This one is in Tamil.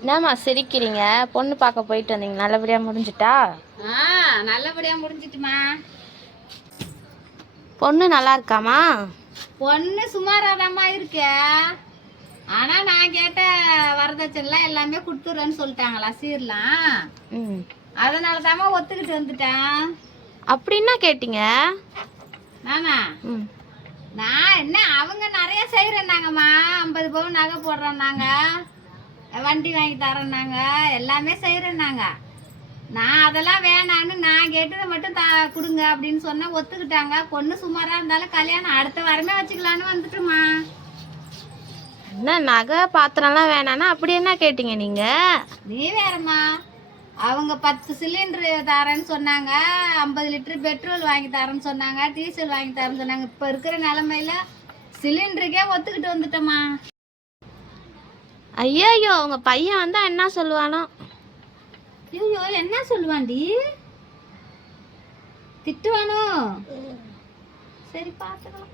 என்னம்மா சிரிக்கிறீங்க? பொண்ணு பார்க்க போயிட்டு வந்தீங்க, நல்லபடியா முடிஞ்சிட்டா? நல்லபடியா முடிஞ்சிட்டுமா. பொண்ணு நல்லா இருக்காமா? பொண்ணு சுமாராதாம்மா இருக்கு. ஆனா நான் கேட்ட வரதட்சணைலாம் எல்லாமே கொடுத்துறேன்னு சொல்லிட்டாங்களா சீர்லாம். அதனால தாம்மா ஒத்துக்கிட்டு வந்துட்டேன். அப்படின்னா கேட்டீங்க நானா? நான் என்ன, அவங்க நிறைய செய்யறேன்னாங்கம்மா. 50 பவுன் நகை போடுறோன்னாங்க, வண்டி வாங்கி தரேன்னாங்க, எல்லாமே செய்யறேன்னாங்க. நான் அதெல்லாம் வேணான்னு நான் கேட்டதை மட்டும் கொடுங்க அப்படின்னு சொன்னா ஒத்துக்கிட்டாங்க. பொண்ணு சுமாரா இருந்தாலும் கல்யாணம் அடுத்த வாரமே வச்சுக்கலான்னு வந்துட்டுமா. என்ன நகை பாத்திரம்லாம் வேணான்னா அப்படி என்ன கேட்டீங்க நீங்க? நீ வேறம்மா, அவங்க 10 சிலிண்டர் தரேன்னு சொன்னாங்க, 50 லிட்டர் பெட்ரோல் வாங்கி தரேன்னு சொன்னாங்க, டீசல் வாங்கி தரேன்னு சொன்னாங்க. இப்போ இருக்கிற நிலமையில சிலிண்டருக்கே ஒத்துக்கிட்டு வந்துட்டோமா. ஐயோ, உங்க பையன் வந்தா என்ன சொல்லுவானோ? ஐயோ, என்ன சொல்லுவாண்டி? திட்டுவானோ? சரி பார்த்துக்கலாம்.